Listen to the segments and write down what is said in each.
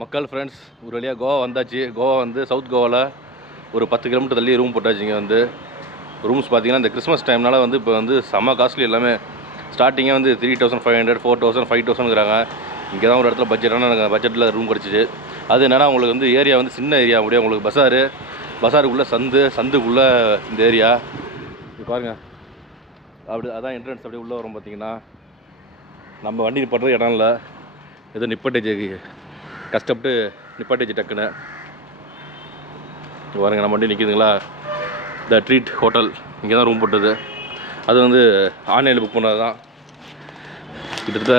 மக்கள் ஃப்ரெண்ட்ஸ் ஒரு வழியாக கோவா வந்தாச்சு. கோவா வந்து சவுத் கோவாவில் ஒரு 10 கிலோமீட்டர் தள்ளி ரூம் போட்டாச்சுங்க. வந்து ரூம்ஸ் பார்த்தீங்கன்னா இந்த கிறிஸ்மஸ் டைம்னால வந்து இப்போ வந்து செம்ம காஸ்ட்லி எல்லாமே. ஸ்டார்டிங்கே வந்து 3500 4000 5000ங்கிறாங்க. இங்கே தான் ஒரு இடத்துல பட்ஜெட்டில் ரூம் கிடச்சிச்சு. அது என்னென்னா உங்களுக்கு வந்து ஏரியா வந்து சின்ன ஏரியா, அப்படியே உங்களுக்கு பஸாருக்குள்ளே சந்துக்குள்ளே இந்த ஏரியா இது பாருங்கள். அப்படி அதான் என்ட்ரன்ஸ். அப்படியே உள்ளே வரும் பார்த்தீங்கன்னா நம்ம வண்டி நிப்பாட்டுறது இடம் இல்லை, ஏதோ நிப்பாட்டேஜ் கஷ்டப்பட்டு நிப்பாட்டேஜ் டக்குன்னு பாருங்க. நம்ம வண்டி நிற்கிதுங்களா, த ட்ரீட் ஹோட்டல் இங்கே தான் ரூம் போட்டது. அது வந்து ஆன்லைனில் புக் பண்ணது தான். கிட்டத்தட்ட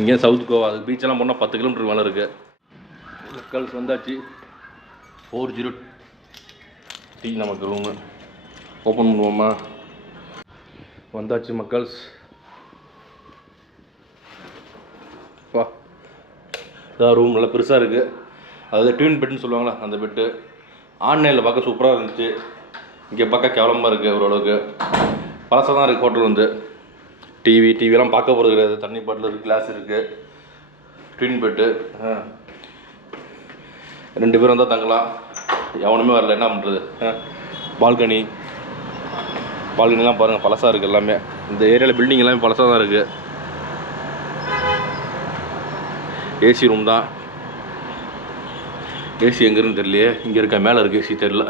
இங்கே சவுத் கோவா அது பீச்செல்லாம் போனால் 10 கிலோமீட்டர் மேலே இருக்குது. மக்கள்ஸ் வந்தாச்சு. 403 நமக்கு ரூமு ஓப்பன் பண்ணுவோமா? வந்தாச்சு மக்கள்ஸ். வா, இதான் ரூம் நல்லா பெருசாக இருக்குது. அதாவது ட்வின் பெட்டுன்னு சொல்லுவாங்களா அந்த பெட்டு. ஆன்லைனில் பார்க்க சூப்பராக இருந்துச்சு, இங்கே பார்க்க கேவலமாக இருக்குது. ஓரளவுக்கு பழசாக தான் இருக்குது ஹோட்டல். வந்து டிவிலாம் பார்க்க போகிறது கிடையாது. தண்ணி பாட்டில் இருக்குது, கிளாஸ் இருக்குது. ட்வின் பெட்டு 2 பேர் வந்தால் தங்கலாம். எவனுமே வரல, என்ன பண்ணுறது? பால்கனிலாம் பாருங்கள் பழசாக இருக்குது எல்லாமே. இந்த ஏரியாவில் பில்டிங் எல்லாமே பழசாக தான் இருக்குது. ஏசி ரூம் தான். ஏசி எங்கே இருக்குன்னு தெரியலையே. இங்கே இருக்க மேலே இருக்குது ஏசி, தெரியல.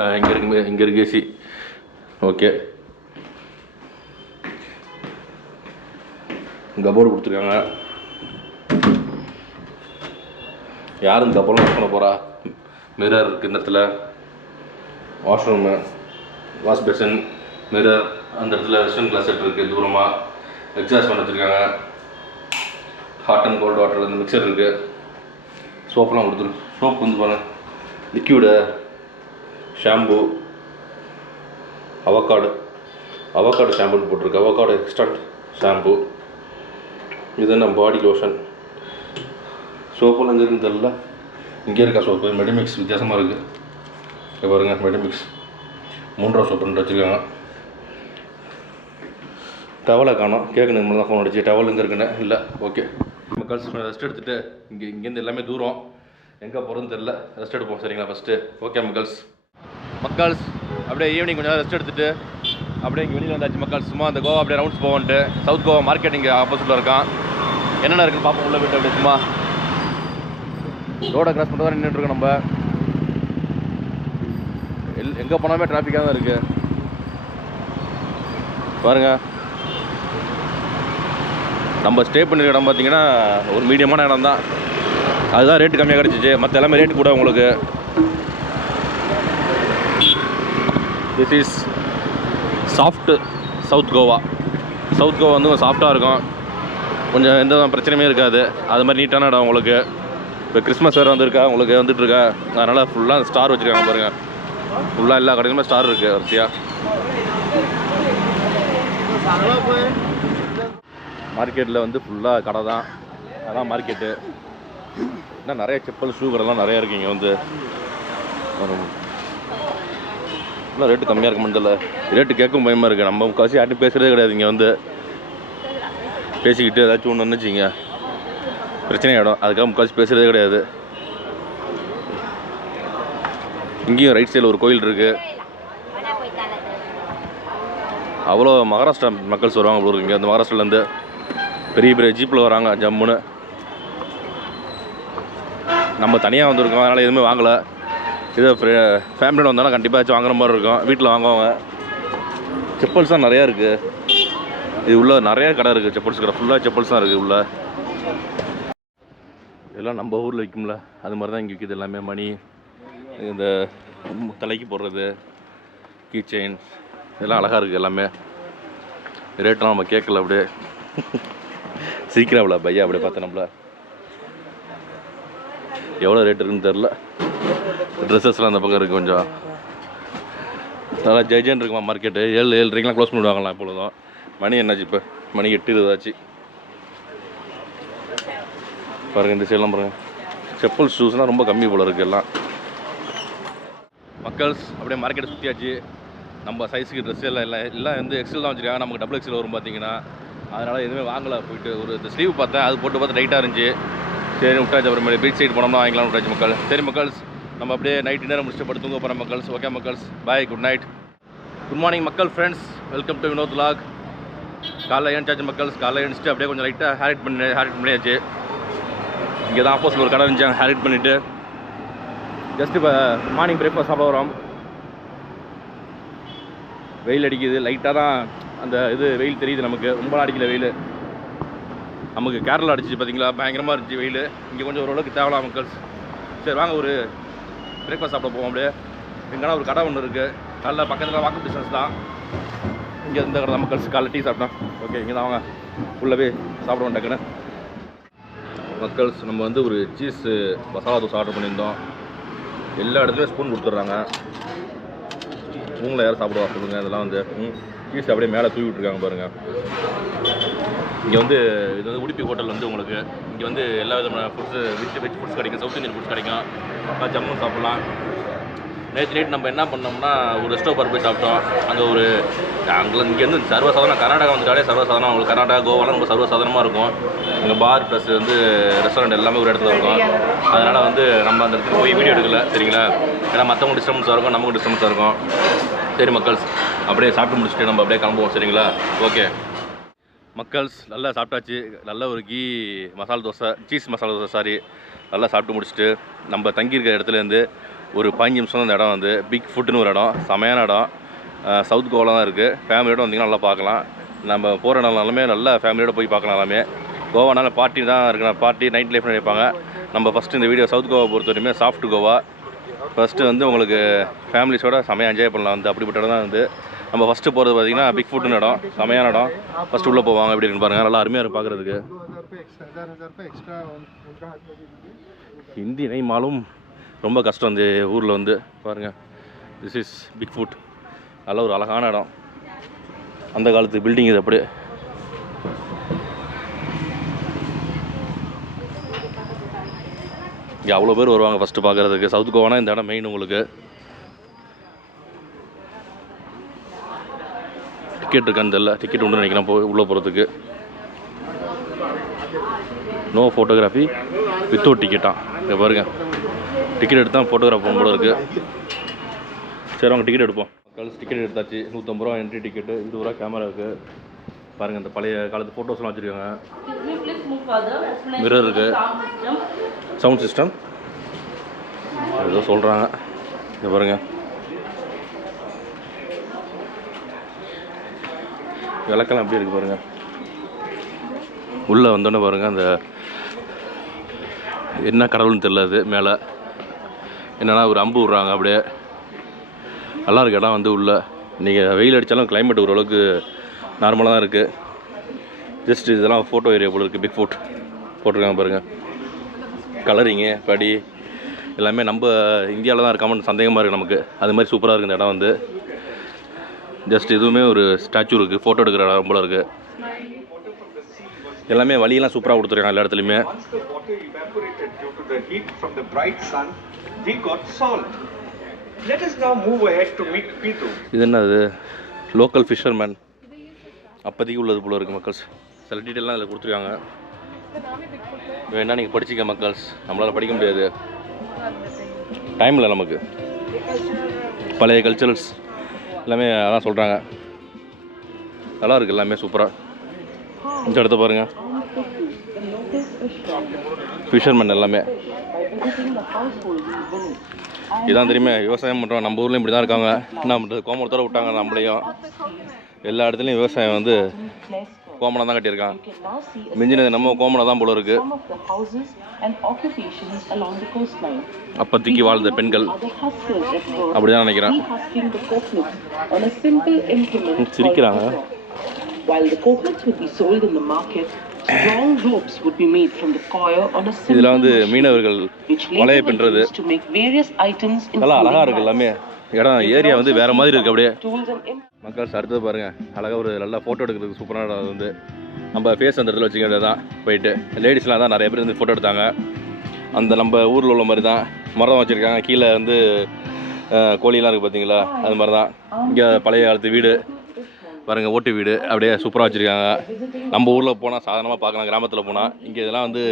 இங்கே இருக்கு ஏசி. ஓகே, கபோர்டு கொடுத்துருக்காங்க. யாரும் இந்த கபோர்டு யூஸ் பண்ண போகிறா? மிரர் இருக்குது இந்த இடத்துல. Washroom, wash passion, mirror. அந்த இடத்துல வெஸ்டர்ன் கிளாசெட் இருக்குது. தூரமாக எக்ஸாஸ்ட் பண்ண வச்சுருக்காங்க. ஹாட் அண்ட் கோல்டு வாட்டர் இந்த மிக்சர் இருக்குது. சோப்பெலாம் கொடுத்துருக்கு. சோப் வந்து பாருங்கள், லிக்யூடு, ஷாம்பு, அவக்காடு ஷாம்புன்னு போட்டிருக்கு. அவக்காடு எக்ஸ்ட்ராக்ட் ஷாம்பு. இது என்ன பாடி லோஷன். சோப்பெல்லாம் எங்கே இருக்குன்னு தெரியல. இங்கே இருக்கா சோப்பு? மெடிமிக்ஸ் வித்தியாசமாக இருக்குது. இங்கே பாருங்கள், மெடிமிக்ஸ் 3 சோப்பு 2 வச்சுருக்காங்க. டவலை காணோம். கேட்கணும் இனிமேல் தான் ஃபோன் அடிச்சு. டவல் எங்கே இருக்குன்னு இல்லை. ஓகே மக்கள்ஸ், ரெஸ்ட் எடுத்துகிட்டு இங்கேருந்து எல்லாமே தூரம், எங்கே போகிறதுன்னு தெரில. ரெஸ்ட் எடுப்போம் சரிங்களா ஃபஸ்ட்டு? ஓகே மக்கள்ஸ் அப்படியே ஈவினிங் கொஞ்சம் ரெஸ்ட் எடுத்துகிட்டு அப்படியே இங்கே வெளியில் வந்தாச்சு மக்கள்ஸ். சும்மா அந்த கோவா அப்படியே ரவுண்ட்ஸ் போவோன்ட்டு. சவுத் கோவா மார்க்கெட் இங்கே ஆப்போசிட்டில் இருக்கான். என்னென்ன இருக்குன்னு பார்ப்போம். உள்ள போய்ட்டு அப்படியே சும்மா ரோடை கிராஸ் பண்ணுறதா நின்றுட்டுருக்கோம். நம்ம எங்கே போனாலுமே டிராஃபிக்காக தான் இருக்குது பாருங்கள். நம்ம ஸ்டே பண்ணிருக்க இடம் பார்த்தீங்கன்னா ஒரு மீடியமான இடம் தான். அதுதான் ரேட்டு கம்மியாக கிடச்சிச்சு. மற்ற எல்லாமே ரேட்டு கூட உங்களுக்கு. This is soft south Goa. South Goa வந்து சாஃப்டாக இருக்கும், கொஞ்சம் எந்த பிரச்சனையுமே இருக்காது. அது மாதிரி நீட்டான இடம் உங்களுக்கு. இப்போ கிறிஸ்மஸ் வேறு வந்துருக்கா உங்களுக்கு, வந்துட்டுருக்கா. அதனால் ஃபுல்லாக ஸ்டார் வச்சுருக்காங்க பாருங்கள். ஃபுல்லாக எல்லா கடையிலுமே ஸ்டார் இருக்குது வரிசையாக. மார்க்கெட்டில் வந்து ஃபுல்லாக கடை தான். அதான் மார்க்கெட்டு. இன்னும் நிறைய செப்பல் ஷூ கடைலாம் நிறையா இருக்குது இங்கே. வந்து இன்னும் ரேட்டு கம்மியாக இருக்க முடியல. ரேட்டு கேட்கும் பயமாக இருக்குது. நம்ம முக்கால்வாசி யார்ட்டும் பேசுகிறதே கிடையாது. இங்கே வந்து பேசிக்கிட்டு ஏதாச்சும் ஒன்று நினச்சிங்க பிரச்சனையாகிடும். அதுக்காக முக்கால்வாசி பேசுகிறதே கிடையாது. இங்கேயும் ரைட் சைடில் ஒரு கோயில் இருக்குது. அவ்வளோ மகாராஷ்டிரா மக்கள்ஸ் வருவாங்க போல இங்கே. அந்த மகாராஷ்டிராலேருந்து பெரிய ஜீப்பில் வராங்க ஜம்முன்னு. நம்ம தனியாக வந்திருக்கோம், அதனால் எதுவுமே வாங்கலை. இதே ஃபேமிலியோட வந்தாலும் கண்டிப்பாக ஏதாச்சும் வாங்குற மாதிரி இருக்கும். வீட்டில் வாங்குவாங்க. செப்பல்ஸ் தான் நிறையா இருக்குது. இது உள்ள நிறையா கடை இருக்குது. செப்பல்ஸ் கடை ஃபுல்லாக செப்பல்ஸ் தான் இருக்குது உள்ள. இதெல்லாம் நம்ம ஊரில் விற்கும்ல, அது மாதிரி தான் இங்கே விற்கிது எல்லாமே. மணி, இந்த தலைக்கு போடுறது, கீ செயின், இதெல்லாம் அழகாக இருக்குது எல்லாமே. ரேட்டெலாம் நம்ம கேட்கல. அப்படியே சீக்கிரம் பையா அப்படியே பார்த்து நம்மள எவ்வளோ ரேட் இருக்குன்னு தெரில. ட்ரெஸ்ஸஸ்லாம் அந்த பக்கம் இருக்குது. கொஞ்சம் நல்லா ஜெய்ஜன் இருக்குமா மார்க்கெட்டு. 7:30க்கெலாம் க்ளோஸ் பண்ணிவிடுவாங்களாம் எப்பொழுதும். மணி என்னாச்சு இப்போ? மணி 8:20 ஆச்சு பாருங்கள். இந்த சைடெலாம் பாருங்கள். செப்பல் ஷூஸ்னால் ரொம்ப கம்மி போல் இருக்குது எல்லாம். மக்கள்ஸ் அப்படியே மார்க்கெட்டை சுற்றியாச்சு. நம்ம சைஸுக்கு ட்ரெஸ் எல்லாம் வந்து எக்ஸல் தான் வச்சுருக்காங்க. நமக்கு டபுள் எக்ஸல் வரும் பார்த்தீங்கன்னா. அதனால் எதுவுமே வாங்கலை. போயிட்டு ஒரு இந்த ஸ்லீவ் பார்த்தேன், அது போட்டு பார்த்து டைட்டாக இருந்துச்சு. சரி விட்டாச்சு. அப்புறமேலே பீச் சைடு போனோம்னா வாங்கிக்கலாம் விட்டாச்சு மக்கள். சரி மக்கள்ஸ், நம்ம அப்படியே நைட்டு நேரம் முடிச்சுட்டு படுத்து தூங்க போகிறோம் மக்கள்ஸ். ஓகே மக்கள்ஸ், bye, good night, good morning மக்கள். Friends, welcome to Vinod vlog. காலைல ஏன்ச்சாச்சு மக்கள்ஸ். காலைல எழுந்துட்டு அப்படியே கொஞ்சம் லைட்டாக ஹேர் பண்ணியாச்சு. இங்கே தான் ஆப்போசிட் ஒரு கடை இருந்துச்சு, ஹேர் பண்ணிவிட்டு ஜஸ்ட் இப்போ மார்னிங் பிரேக்ஃபாஸ்ட் சாப்பிட வரோம். வெயில் அடிக்குது லைட்டாக தான், அந்த இது வெயில் தெரியுது நமக்கு, ரொம்ப அடிக்கல வெயில். நமக்கு கேரளா அடிச்சிச்சு பார்த்தீங்களா, பயங்கரமாக இருந்துச்சு வெயில். இங்கே கொஞ்சம் ஓரளவுக்கு தேவலாம் மக்கள்ஸ். சரி வாங்க ஒரு பிரேக்ஃபாஸ்ட் சாப்பிட போவோம். அப்படியே எங்கன்னா ஒரு கடை ஒன்று இருக்குது, காலைல பக்கத்தில் வாக்கு டிஸ்டன்ஸ் தான். இங்கே இந்த கடை தான் மக்கள்ஸ். காலைல டீ சாப்பிட்டோம். ஓகே, இங்கே தான் வாங்க உள்ளே போய் சாப்பிடுவோம் டக்குன்னு மக்கள்ஸ். நம்ம வந்து ஒரு சீஸ் மசாலா தோசை ஆர்டர் பண்ணியிருந்தோம். எல்லா இடத்துலையும் ஸ்பூன் கொடுத்துட்றாங்க. ஸ்பூனில் யாரும் சாப்பிடுவா சொல்லுங்கள். இதெல்லாம் வந்து சீஸ் அப்படியே மேலே தூவி விட்ருக்காங்க பாருங்கள். இங்கே வந்து இது வந்து உடுப்பி ஹோட்டல் வந்து உங்களுக்கு இங்கே வந்து எல்லா விதமான ஃபுட்ஸு வெஜ் ஃபுட்ஸ் கிடைக்கும், சவுத் இந்தியன் ஃபுட்ஸ் கிடைக்கும். ஜம்முன்னு சாப்பிட்லாம். நேற்று நைட் நம்ம என்ன பண்ணோம்னா ஒரு ரெஸ்டோபார் போய் சாப்பிட்டோம். அங்கே ஒரு இங்கேருந்து சர்வசாதாரணம், கர்நாடகா வந்துட்டாலே சர்வசாதாரணம். உங்களுக்கு கர்நாடகா கோவாலாம் ரொம்ப சர்வசாதாரணமாக இருக்கும். அங்கே பார் ப்ளஸ் வந்து ரெஸ்டாரண்ட் எல்லாமே ஒரு இடத்துல இருக்கும். அதனால் வந்து நம்ம அந்த இடத்துக்கு போய் வீடியோ எடுக்கல, சரிங்களா? ஏன்னா மற்றவங்க டிஸ்டர்பன்ஸாக இருக்கும், நமக்கு டிஸ்டர்பன்ஸாக இருக்கும். சரி மக்கள்ஸ், அப்படியே சாப்பிட்டு முடிச்சுட்டு நம்ம அப்படியே கிளம்புவோம், சரிங்களா? ஓகே மக்கள்ஸ், நல்லா சாப்பிட்டாச்சு. நல்ல ஒரு கீ மசாலா தோசை, சீஸ் மசாலா தோசை, சாரி, நல்லா சாப்பிட்டு முடிச்சுட்டு நம்ம தங்கியிருக்கிற இடத்துலேருந்து ஒரு 15 நிமிஷம் தான் இந்த இடம் வந்து பிக் ஃபுட்னு ஒரு இடம், செமையான இடம். சவுத் கோவாவில் தான் இருக்குது. ஃபேமிலியோடு வந்திங்கன்னா நல்லா பார்க்கலாம். நம்ம போகிற நாளாலுமே நல்லா ஃபேமிலியோடு போய் பார்க்கலாம். எல்லாமே கோவானால பார்ட்டி தான் இருக்குண்ணா, பார்ட்டி நைட் லைஃப்னு நினைப்பாங்க. நம்ம ஃபஸ்ட்டு இந்த வீடியோ சவுத் கோவா பொறுத்த வரையுமே சாஃப்ட் கோவா. ஃபஸ்ட்டு வந்து உங்களுக்கு ஃபேமிலிஸோட செமையாக என்ஜாய் பண்ணலாம். வந்து அப்படிப்பட்ட இடம் தான் வந்து நம்ம ஃபஸ்ட்டு போகிறது பார்த்திங்கன்னா பிக் ஃபுட்னு இடம், செமையான இடம். ஃபஸ்ட்டு உள்ளே போவாங்க, எப்படி இருக்குன்னு பாருங்கள். நல்லா அருமையாக இருக்கும் பார்க்குறதுக்கு. ஹிந்தி நைமாலும் ரொம்ப கஷ்டம் இந்த ஊரில் வந்து பாருங்கள். This is big food. நல்ல ஒரு அழகான இடம், அந்த காலத்து பில்டிங் இது. அப்படியே இங்கே அவ்வளோ பேர் வருவாங்க ஃபஸ்ட்டு பார்க்குறதுக்கு. சவுத் கோவானா இந்த இடம் மெயின். உங்களுக்கு டிக்கெட் இருக்கான்னு தெரியல, டிக்கெட் உண்டு நினைக்கிறேன் போய் உள்ளே போகிறதுக்கு. நோ ஃபோட்டோகிராஃபி வித்தவுட் டிக்கெட்டாக. இங்கே பாருங்கள், டிக்கெட் எடுத்து தான் ஃபோட்டோகிராஃப் போல இருக்குது. சரி அவங்க டிக்கெட் எடுப்போம். மக்கள்ஸ், டிக்கெட் எடுத்தாச்சு. 150 ரூபா என்ட்ரி டிக்கெட்டு, 20 ரூபா கேமரா இருக்குது. பாருங்கள், இந்த பழைய காலத்து ஃபோட்டோஸ்லாம் வச்சுருக்காங்க. மிரர் இருக்குது, சவுண்ட் சிஸ்டம் ஏதோ சொல்கிறாங்க. இங்கே பாருங்கள், விளக்கெல்லாம் எப்படி இருக்குது பாருங்கள். உள்ளே வந்தோடனே பாருங்கள், அந்த என்ன கடவுள்னு தெரியல, அது மேலே என்னென்னா ஒரு அம்பு விட்றாங்க. அப்படியே நல்லா இருக்கு இடம் வந்து. உள்ளே நீங்கள் வெயில் அடித்தாலும் கிளைமேட் ஓரளவுக்கு நார்மலாக தான் இருக்குது. ஜஸ்ட் இதெல்லாம் ஃபோட்டோ ஏரியா போல இருக்குது. பிக் ஃபுட் போட்டிருக்காங்க பாருங்கள். கலரிங்கு படி எல்லாமே நம்ம இந்தியாவில் தான் இருக்காமன்னு சந்தேகமாக இருக்குது நமக்கு. அது மாதிரி சூப்பராக இருக்குது இந்த இடம் வந்து. ஜஸ்ட் இதுவுமே ஒரு ஸ்டாச்சு இருக்குது, ஃபோட்டோ எடுக்கிற இடம் போல இருக்குது. எல்லாமே வழியெல்லாம் சூப்பராக கொடுத்துருக்காங்க எல்லா இடத்துலையுமே. இது என்னது, லோக்கல் ஃபிஷர்மேன் அப்போதைக்கு உள்ளது போல இருக்குது மக்கள்ஸ். சில டீட்டெயிலாம் அதில் கொடுத்துருக்காங்க. வேணா நீங்கள் படிச்சிக்க மக்கள்ஸ், நம்மளால் படிக்க முடியாது, டைம் இல்லை நமக்கு. பழைய கல்ச்சரல்ஸ் எல்லாமே அதான் சொல்கிறாங்க. நல்லா இருக்குது எல்லாமே சூப்பராக. இந்த இடத்த பாருங்கள், ஃபிஷர்மேன் எல்லாமே. இதான் தெரியுமே விவசாயம் பண்ணுறோம். நம்ம ஊர்லேயும் இப்படி தான் இருக்காங்க. என்ன பண்ணுறது, கோமரத்தோடு விட்டாங்க நம்மளையும். எல்லா இடத்துலையும் விவசாயம் வந்து கோமரம் தான் கட்டியிருக்கான். மிஞ்சினது நம்ம கோமரம் தான் போல இருக்குது. அப்போதைக்கு வாழ்ந்த பெண்கள் அப்படி தான் நினைக்கிறேன். சிரிக்கிறாங்க. இதெல்லாம் வந்து மீனவர்கள் வலையை பின்னுறது. நல்லா அழகாக இருக்குது எல்லாமே. இடம் ஏரியா வந்து வேறு மாதிரி இருக்குது அப்படியே. மக்கள்ஸ், அடுத்தது பாருங்கள், அழகாக ஒரு நல்லா ஃபோட்டோ எடுக்கிறதுக்கு சூப்பரான இடம் வந்து. நம்ம ஃபேஸ் அந்த இடத்துல வச்சுக்கிட்டே தான் போயிட்டு லேடிஸ்லாம் தான் நிறைய பேர் வந்து ஃபோட்டோ எடுத்தாங்க. அந்த நம்ம ஊரில் உள்ள மாதிரி தான் மரம் வச்சுருக்காங்க. கீழே வந்து கோழிலாம் இருக்குது பார்த்தீங்களா, அது மாதிரி தான். இங்கே பழைய காலத்து வீடு பாருங்கள் ஓட்டு வீடு அப்படியே சூப்பராக வச்சுருக்காங்க. நம்ம ஊரில் போனால் சாதாரணமாக பார்க்கலாம், கிராமத்தில் போனால். இங்கே இதெல்லாம் வந்து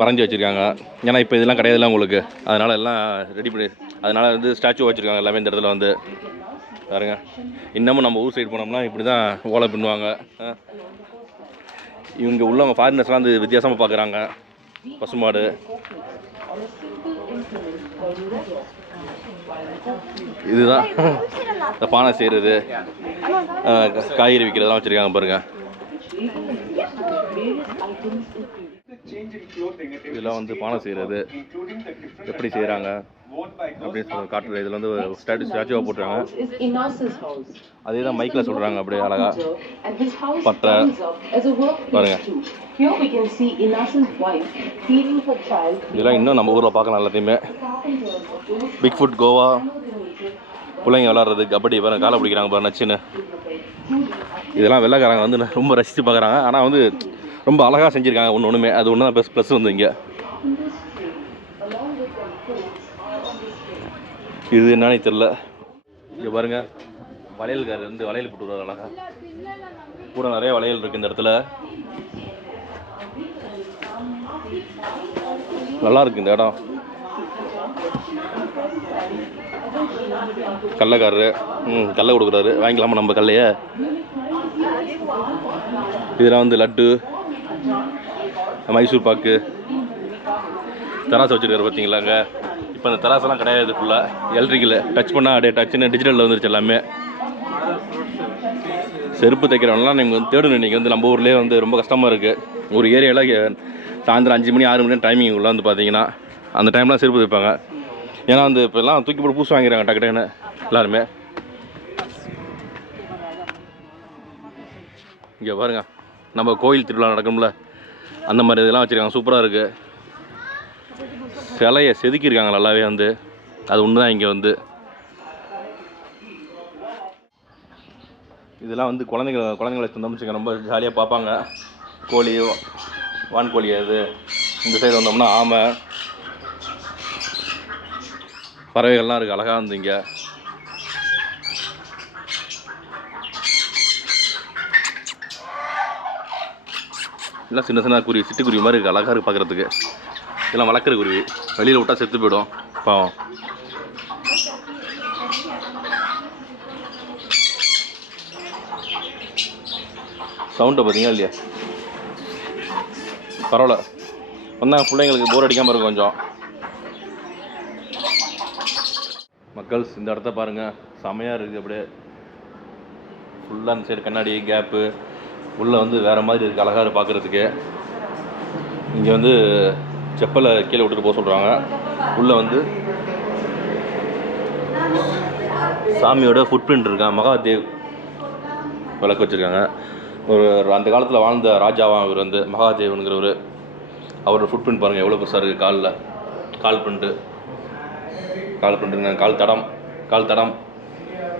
வரைஞ்சி வச்சுருக்காங்க. ஏன்னா இப்போ இதெல்லாம் கிடையாதுலாம் உங்களுக்கு, அதனால் எல்லாம் ரெடி பண்ணி அதனால் வந்து ஸ்டாச்சு வச்சுருக்காங்க எல்லாமே இந்த இடத்துல வந்து பாருங்க. இன்னமும் நம்ம ஊர் சைடு போனோம்னா இப்படி தான் ஓலை பின்னுவாங்க. இவங்க உள்ளவங்க ஃபாரினர்ஸ்லாம் வந்து வித்தியாசமாக பார்க்குறாங்க. பசுமாடு இதுதான் இந்த பானை செய்கிறது, காய்கறி விற்கிறதெல்லாம் வச்சுருக்காங்க பாருங்கள். இதெல்லாம் வந்து பானை செய்கிறது எப்படி செய்கிறாங்க அப்படின்னு சொல்லி காட்டுற இதில் வந்து ஸ்டாச்சுவாக போட்டுருக்காங்க. அதே தான் மைக்கில் சொல்கிறாங்க அப்படியே அழகா. பட்டை பாருங்க, இதெல்லாம் இன்னும் நம்ம ஊரில் பார்க்கலாம் எல்லாத்தையுமே. பிக் ஃபுட் கோவா, பிள்ளைங்க விளாட்றது கபடி பாருங்க, காலை பிடிக்கிறாங்க பாருங்க நச்சுன்னு. இதெல்லாம் வெள்ளைக்காரங்க வந்து ரொம்ப ரசித்து பார்க்குறாங்க. ஆனால் வந்து ரொம்ப அழகாக செஞ்சுருக்காங்க ஒன்றுமே. அது ஒன்று தான் ப்ளஸ் வந்து இங்கே. இது என்னன்னு தெரில. இங்கே பாருங்கள், வளையல்காரர் வந்து வளையல் போட்டு விடுவார் அழகா. கூட நிறைய வளையல் இருக்குது இந்த இடத்துல. நல்லா இருக்கு இந்த இடம். கல்லைக்காரரு கல்லை கொடுக்குறாரு, வாங்கிக்கலாமா நம்ம கல்லையை? இதெல்லாம் வந்து லட்டு, மைசூர் பாக்கு, தராசு வச்சுருக்காரு பார்த்தீங்களாங்க. இப்போ அந்த தராசெல்லாம் கிடையாது, ஃபுல்லாக எலக்ட்ரிக்கில். டச் பண்ணால் அப்படியே டச்சுன்னு டிஜிட்டலில் வந்துருச்சு எல்லாமே. செருப்பு தைக்கிறவங்களாம் நீங்கள் வந்து தேடணும். இன்றைக்கி வந்து நம்ம ஊர்லேயே வந்து ரொம்ப கஷ்டமாக இருக்குது. ஒரு ஏரியாவில் சாயந்தரம் 5 மணி 6 மணி டைமிங் உள்ள வந்து பார்த்தீங்கன்னா அந்த டைம்லாம் செருப்பு தைப்பாங்க. ஏன்னா வந்து இப்போ எல்லாம் தூக்கி போட்டு பூசு வாங்கிறாங்க டக்கு டக்குன்னு எல்லாருமே. இங்கே பாருங்கள், நம்ம கோயில் திருவிழா நடக்கும்ல அந்த மாதிரி இதெல்லாம் வச்சுருக்காங்க. சூப்பராக இருக்குது. சிலையை செதுக்கியிருக்காங்க நல்லாவே வந்து. அது ஒன்று தான் இங்கே வந்து. இதெல்லாம் வந்து குழந்தைங்களை வச்சுருந்தோம்னு ரொம்ப ஜாலியாக பார்ப்பாங்க. கோழி, வான்கோழி. அது இந்த சைடு வந்தோம்னா ஆமை, பறவைகள்லாம் இருக்குது அழகாக வந்து இங்கே. எல்லாம் சின்ன சின்ன குருவி, சிட்டுக்குருவி மாதிரி இருக்குது, அழகாக இருக்குது பார்க்குறதுக்கு. இதெல்லாம் வளர்க்குற குருவி, வெளியில் விட்டால் செத்து போயிடும் பாவம். சவுண்டை பார்த்தீங்களா இல்லையா? பரவாயில்ல, வந்தால் பிள்ளைங்களுக்கு போர் அடிக்காமல் இருக்கும் கொஞ்சம். மக்கள்ஸ் இந்த இடத்த பாருங்கள், செமையாக இருக்குது. அப்படியே ஃபுல்லாக அந்த சைடு கண்ணாடி கேப்பு, உள்ளே வந்து வேறு மாதிரி இருக்குது, அழகாக இருக்குது பார்க்குறதுக்கு. இங்கே வந்து செப்பலை கீழே விட்டுட்டு போக சொல்கிறாங்க. உள்ளே வந்து சாமியோட ஃபுட் பிரிண்ட் இருக்கான். மகாதேவ் விளக்கு வச்சுருக்காங்க. ஒரு அந்த காலத்தில் வாழ்ந்த ராஜாவாக இவர் வந்து மகாதேவனுங்கிறவர். அவரோட ஃபுட் பிரிண்ட் பாருங்கள் எவ்வளோ பெருசாக இருக்குது. காலில் கால் பிரிண்ட்டுங்க, கால் தடம்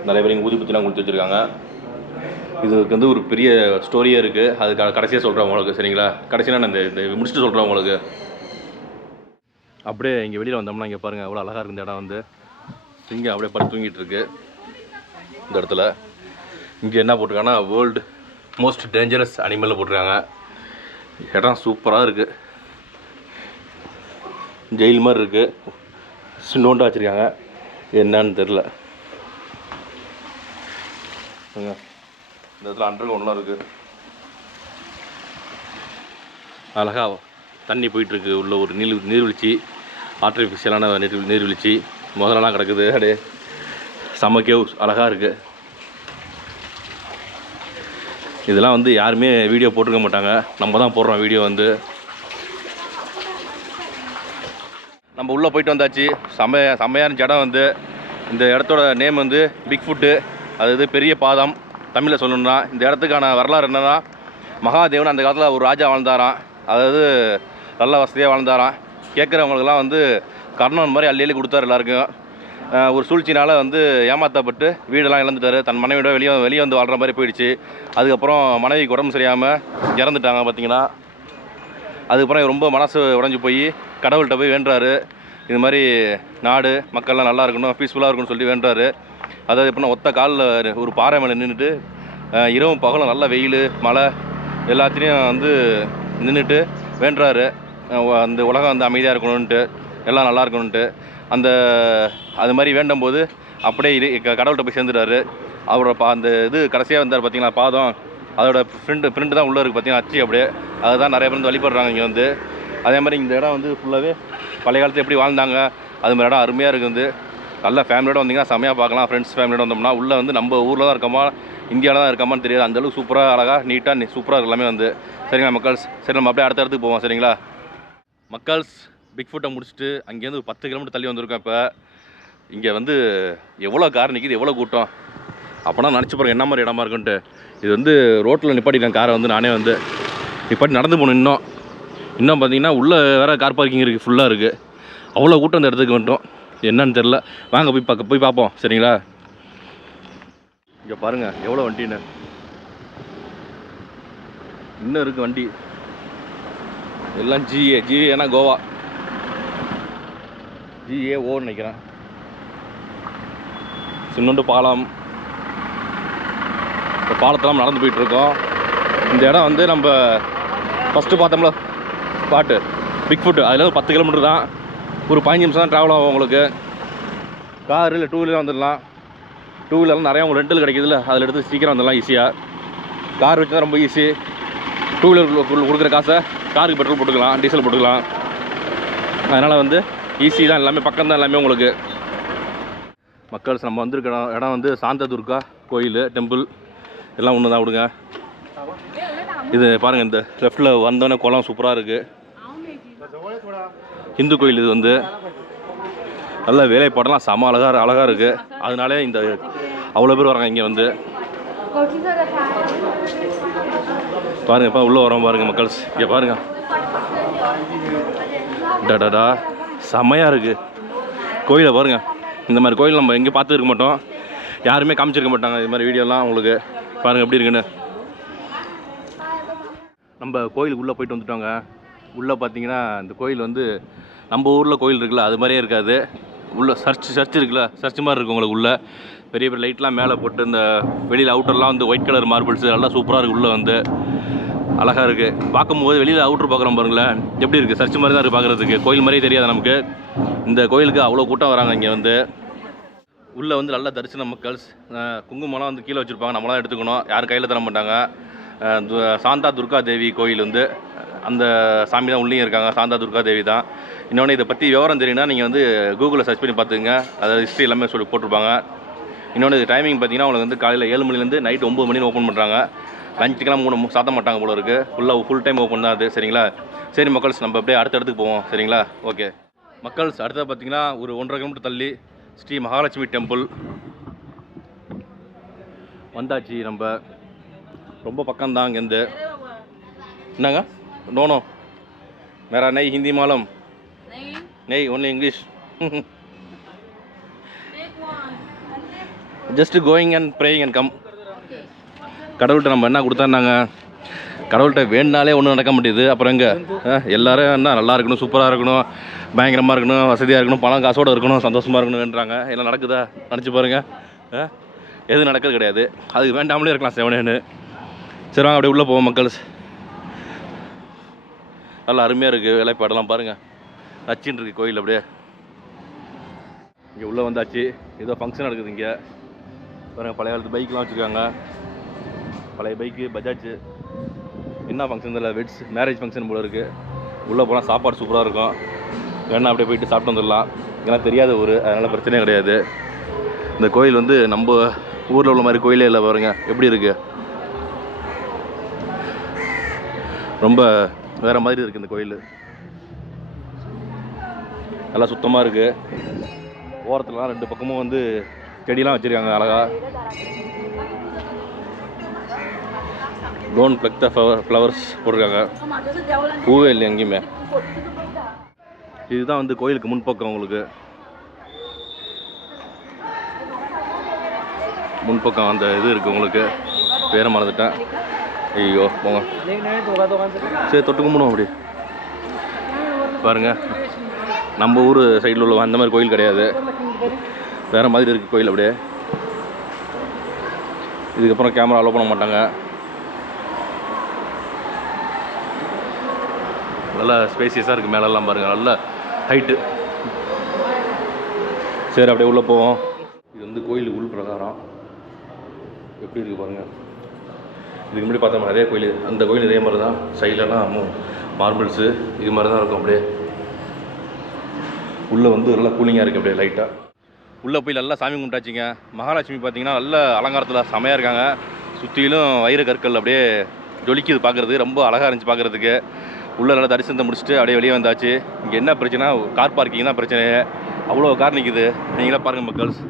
நிறைய பேர் இங்கே ஊதி பற்றிலாம் கொடுத்து வச்சுருக்காங்க. இதுக்கு வந்து ஒரு பெரிய ஸ்டோரியே இருக்குது. அது கடைசியாக சொல்கிறேன் உங்களுக்கு, சரிங்களா? கடைசியாக நான் இந்த முடிச்சுட்டு சொல்கிறேன் உங்களுக்கு. அப்படியே இங்கே வெளியில் வந்தோம்னா இங்கே பாருங்கள் எவ்வளோ அழகாக இருக்குது இந்த இடம் வந்து. சிங்கம் அப்படியே படுத்து தூங்கிட்டு இருக்கு இந்த இடத்துல. இங்கே என்ன போட்டிருக்காங்கன்னா வேர்ல்டு மோஸ்ட் டேஞ்சரஸ் அனிமலில் போட்டிருக்காங்க. இடம் சூப்பராக இருக்குது, ஜெயில் மாதிரி இருக்குது. சின்னோண்டாக வச்சுருக்காங்க, என்னன்னு தெரில. இந்த இடத்துல அண்டர் கிரவுண்ட்லாம் இருக்குது. அழகாக தண்ணி போயிட்டுருக்கு. உள்ள ஒரு நீர்வீழ்ச்சி, ஆர்டிஃபிஷியலான நீர்வீழ்ச்சி முதலெல்லாம் கிடக்குது. அப்படியே செம்ம கேவ்ஸ் அழகாக இருக்குது. இதெல்லாம் வந்து யாருமே வீடியோ போட்டிருக்க மாட்டாங்க, நம்ம தான் போடுறோம் வீடியோ வந்து. நம்ம உள்ளே போயிட்டு வந்தாச்சு. செம்மையான இடம் வந்து. இந்த இடத்தோட நேம் வந்து பிக் ஃபுட்டு, அதாவது பெரிய பாதம் தமிழில் சொல்லணும்னா. இந்த இடத்துக்கான வரலாறு என்னென்னா, மகாதேவன் அந்த காலத்தில் ஒரு ராஜா வாழ்ந்தாராம். அதாவது நல்ல வசதியாக வாழ்ந்தாராம். கேட்குறவங்களுக்கெல்லாம் வந்து கர்ணன் மாதிரி அள்ளி கொடுத்தாரு எல்லாருக்கும். ஒரு சூழ்ச்சினால் வந்து ஏமாற்றப்பட்டு வீடெல்லாம் இழந்துட்டார். தன் மனைவியோட வெளியே வந்து வாழ்கிற மாதிரி போயிடுச்சு. அதுக்கப்புறம் மனைவிக்கு உடம்பு சரியாமல் இறந்துட்டாங்க பார்த்தீங்கன்னா. அதுக்கப்புறம் ரொம்ப மனசு உடஞ்சி போய் கடவுள்கிட்ட போய் வேண்டுறாரு. இது மாதிரி நாடு மக்கள்லாம் நல்லா இருக்கணும், பீஸ்ஃபுல்லாக இருக்கணும்னு சொல்லி வேண்டுறாரு. அதாவது எப்படின்னா ஒத்த காலில் ஒரு பாறை மேலே நின்றுட்டு இரவும் பகலும் நல்ல வெயில் மழை எல்லாத்துலேயும் வந்து நின்றுட்டு வேண்டுறாரு. அந்த உலகம் வந்து அமைதியாக இருக்கணுன்ட்டு, எல்லாம் நல்லா இருக்கணுன்ட்டு. அது மாதிரி வேண்டும் போது அப்படியே கடவுள்கிட்ட போய் சேர்ந்துட்டாரு. அவரோட அந்த இது கடைசியாக வந்தார் பார்த்தீங்களா பாதம், அதோட ஃப்ரெண்டு தான் உள்ளே இருக்குது பார்த்தீங்கன்னா அச்சு. அப்படியே அதுதான் நிறைய பேர் வந்து வழிபடுறாங்க இங்கே வந்து. அதே மாதிரி இந்த இடம் வந்து ஃபுல்லாகவே பழைய காலத்தில் எப்படி வாழ்ந்தாங்க அது மாதிரி இடம் அருமையாக இருக்குது. நல்ல ஃபேமிலியோட வந்தீங்கன்னா செம்மையாக பார்க்கலாம். ஃப்ரெண்ட்ஸ் ஃபேமிலியோட வந்தோம்னா உள்ளே வந்து நம்ம ஊரில் தான் இருக்கோமா இந்தியாவில் தான் இருக்காமான்னு தெரியாது. அந்தளவுக்கு சூப்பராக அழகாக நீட்டாக சூப்பராக எல்லாமே வந்து. சரிங்களா மக்கள்ஸ், சரி நம்ம அப்படியே அடுத்த இடத்துக்கு போவோம். சரிங்களா மக்கள்ஸ், பிக் ஃபுட்டை முடிச்சுட்டு அங்கேருந்து ஒரு 10 கிலோமீட்டர் தள்ளி வந்திருக்கோம். இப்போ இங்கே வந்து எவ்வளோ கார் நிற்கிது, எவ்வளோ கூட்டம். அப்போனா நினச்சி பாருங்க என்ன மாதிரி இடமா இருக்குன்ட்டு. இது வந்து ரோட்டில் நிப்பாட்டிட்டேன் காரை வந்து, நானே வந்து நிப்பாட்டி நடந்து போகணும். இன்னும் பார்த்தீங்கன்னா உள்ளே வேறு கார் பார்க்கிங் இருக்குது, ஃபுல்லாக இருக்குது. அவ்வளோ கூட்டம் அந்த இடத்துக்கு வந்துட்டோம். என்னன்னு தெரில, வாங்க போய் பார்ப்போம். சரிங்களா இங்கே பாருங்கள் எவ்வளோ வண்டின்னு இன்னும் இருக்குது வண்டி எல்லாம். ஜிஏனா கோவா, GAO நினைக்கிறேன். சின்னொண்டு பாலம், இந்த பாலத்தெல்லாம் நடந்து போயிட்டுருக்கோம். இந்த இடம் வந்து நம்ம ஃபஸ்ட்டு பார்த்தோம்ல ஸ்பாட்டு பிக் ஃபுட்டு, அதில் ஒரு 10 கிலோமீட்டர் தான். ஒரு 15 நிமிஷம் தான் ட்ராவல் ஆகும் உங்களுக்கு. கார் இல்லை 2 வீலர் வந்துடலாம். 2 வீலர்லாம் நிறையா உங்களுக்கு ரெண்டல் கிடைக்குதுல்ல, அதில் எடுத்து சீக்கிரம் வந்துடலாம் ஈஸியாக. கார் வச்சு தான் ரொம்ப ஈஸி. 2 வீலர் கொடுக்குற காசை காருக்கு பெட்ரோல் போட்டுக்கலாம், டீசல் போட்டுக்கலாம். அதனால் வந்து ஈஸி தான், எல்லாமே பக்கம் தான் எல்லாமே உங்களுக்கு. மக்கள்ஸ் நம்ம வந்திருக்க இடம் வந்து சாந்த துர்கா கோயில் டெம்பிள், எல்லாம் ஒன்று தான் விடுங்க. இது பாருங்கள், இந்த லெஃப்டில் வந்தோடனே குளம் சூப்பராக இருக்குது. இந்து கோயில் இது வந்து நல்ல வேலைப்பாடெல்லாம் செம அழகாக இருக்குது. அதனாலே இந்த அவ்வளோ பேர் வராங்க இங்கே வந்து. பாருங்கள் இப்போ உள்ளே வரோம் பாருங்கள் மக்கள்ஸ். இங்கே பாருங்கள் டடா செம்மையாக இருக்குது கோயிலை பாருங்கள். இந்த மாதிரி கோயில் நம்ம எங்கேயும் பார்த்துருக்க மாட்டோம், யாருமே காமிச்சிருக்க மாட்டாங்க இது மாதிரி வீடியோலாம் உங்களுக்கு. பாருங்கள் எப்படி இருக்குன்னு. நம்ம கோயிலுக்கு உள்ளே போயிட்டு வந்துட்டோங்க. உள்ளே பார்த்தீங்கன்னா இந்த கோயில் வந்து நம்ம ஊரில் கோயில் இருக்குல்ல அது மாதிரியே இருக்காது. உள்ளே சர்ச் இருக்குல்ல, சர்ச் மாதிரி இருக்குது உங்களுக்கு. உள்ளே பெரிய பெரிய லைட்லாம் மேலே போட்டு, இந்த வெளியில் அவுட்டர்லாம் வந்து ஒயிட் கலர் மார்பிள்ஸ் நல்லா சூப்பராக இருக்குது. உள்ளே வந்து அழகாக இருக்குது பார்க்கும்போது. வெளியில் அவுட்ரு பார்க்குறோம் பாருங்களேன், எப்படி இருக்குது, சர்ச் மாதிரி தான் இருக்குது பார்க்குறதுக்கு. கோயில் மாதிரியே தெரியாது நமக்கு. இந்த கோயிலுக்கு அவ்வளோ கூட்டம் வராங்க இங்கே வந்து. உள்ளே வந்து நல்லா தரிசனம் மக்கள்ஸ். குங்குமம்லாம் வந்து கீழே வச்சுருப்பாங்க, நம்மளாம் எடுத்துக்கணும், யாரும் கையில் தர மாட்டாங்க. சாந்தா துர்கா தேவி கோயில் வந்து அந்த சாமி தான் உள்ளேயும் இருக்காங்க, சாந்தா துர்கா தேவி தான். இன்னொன்று இதை பற்றி விவரம் தெரியுன்னா நீங்கள் வந்து கூகுளில் சர்ச் பண்ணி பார்த்துங்க, அதாவது ஹிஸ்ட்ரி எல்லாமே சொல்லி போட்டிருப்பாங்க. இன்னொன்று இது டைமிங் பார்த்தீங்கன்னா உங்களுக்கு வந்து காலையில் 7 மணிலேருந்து நைட் 9 மணி ஓப்பன் பண்ணுறாங்க. லஞ்சுக்கெல்லாம் சாத்த மாட்டாங்க போல இருக்குது. ஃபுல் டைம் ஓப்பன் தான் அது. சரிங்களா சரி மக்கள்ஸ், நம்ம அப்படியே அடுத்த இடத்துக்கு போவோம். சரிங்களா ஓகே மக்கள்ஸ். அடுத்தது பார்த்தீங்கன்னா ஒரு 1.5 கிலோமீட்டர் தள்ளி ஸ்ரீ மகாலட்சுமி டெம்பிள் வந்தாச்சு. நம்ம ரொம்ப பக்கம்தான் இங்கேருந்து. என்னங்க நோனோ மேரா நெய் ஹிந்தி மாலம் நெய் only English. Just going and praying and come. கடவுள்கிட்ட நம்ம என்ன கொடுத்தாருனாங்க, கடவுள்கிட்ட வேணுனாலே ஒன்றும் நடக்க மாட்டேது. அப்புறம் எங்கே எல்லோரும் என்ன நல்லா இருக்கணும், சூப்பராக இருக்கணும், பயங்கரமாக இருக்கணும், வசதியாக இருக்கணும், பணம் காசோடு இருக்கணும், சந்தோஷமாக இருக்கணும்ன்றாங்க. எல்லாம் நடக்குதா நினச்சி பாருங்கள். எதுவும் நடக்கிறது கிடையாது. அதுக்கு வேண்டாமலே இருக்கலாம் செவனேன்னு. சரி வாங்க அப்படியே உள்ளே போவோம் மக்கள்ஸ். நல்லா அருமையாக இருக்குது வேலைப்பாடெல்லாம் பாருங்கள். நச்சின்னு இருக்குது கோயில். அப்படியே இங்கே உள்ளே வந்தாச்சு. ஏதோ ஃபங்க்ஷன் நடக்குது இங்கே பாருங்கள். பழைய காலத்து பைக்லாம் வச்சுருக்காங்க, பழைய பைக்கு பஜாஜ். என்ன ஃபங்க்ஷன் தெரியல, வெட்ஸ் மேரேஜ் ஃபங்க்ஷன் போல் இருக்குது. உள்ளே போனால் சாப்பாடு சூப்பராக இருக்கும், வேணா அப்படியே போயிட்டு சாப்பிட்டு வந்துடலாம். ஏன்னா தெரியாத ஊர், அதனால் பிரச்சனையே கிடையாது. இந்த கோயில் வந்து நம்ம ஊரில் உள்ள மாதிரி கோயிலே இல்லை பாருங்கள், எப்படி இருக்குது, ரொம்ப வேறு மாதிரி இருக்குது இந்த கோயில். நல்லா சுத்தமாக இருக்குது. ஓரத்துலலாம் 2 பக்கமும் வந்து செடியெலாம் வச்சுருக்காங்க அழகாக. டோன்ட் பிளக் த ஃப்ளவர்ஸ் போட்டிருக்காங்க, பூவே இல்லை எங்கேயுமே. இதுதான் வந்து கோயிலுக்கு முன்பக்கம். உங்களுக்கு முன்பக்கம் அந்த இது இருக்குது உங்களுக்கு, பேரை மறந்துட்டேன். ஐயோ போங்க, சரி தொட்டு கும்பிடுவோம். அப்படி பாருங்கள், நம்ம ஊர் சைடில் உள்ள அந்த மாதிரி கோயில் கிடையாது, வேறு மாதிரி இருக்குது கோயில். அப்படியே இதுக்கப்புறம் கேமரா அலோவ் பண்ண மாட்டாங்க. நல்லா ஸ்பேசியஸாக இருக்குது, மேலெல்லாம் பாருங்கள், நல்ல ஹைட்டு. சரி அப்படியே உள்ளே போவோம். இது வந்து கோயிலுக்கு உள் பிரகாரம் எப்படி இருக்குது பாருங்கள். இதுக்கு முன்னாடி பார்த்தோம் நிறைய கோயில், அந்த கோயில் இதே மாதிரி தான், சைட்லலாம் மார்பிள்ஸு இது மாதிரி தான் இருக்கும். அப்படியே உள்ளே வந்து நல்லா கூலிங்காக இருக்குது. அப்படியே லைட்டாக உள்ளே போய் நல்லா சாமி கும்பிட்டாச்சுங்க. மகாலட்சுமி பார்த்திங்கன்னா நல்ல அலங்காரத்தில் செமையாக இருக்காங்க. சுற்றிலும் வைர கற்கள் அப்படியே ஜொலிக்குது, பார்க்குறது ரொம்ப அழகாக இருந்துச்சு பார்க்குறதுக்கு. உள்ளே நல்லா தரிசனத்தை முடிச்சுட்டு அப்படியே வெளியே வந்தாச்சு. இங்கே என்ன பிரச்சனை, கார் பார்க்கிங் தான் பிரச்சனையே. அவ்வளோ கார் நிற்குது. நீங்களே பாருங்கள் மக்கள்ஸ்,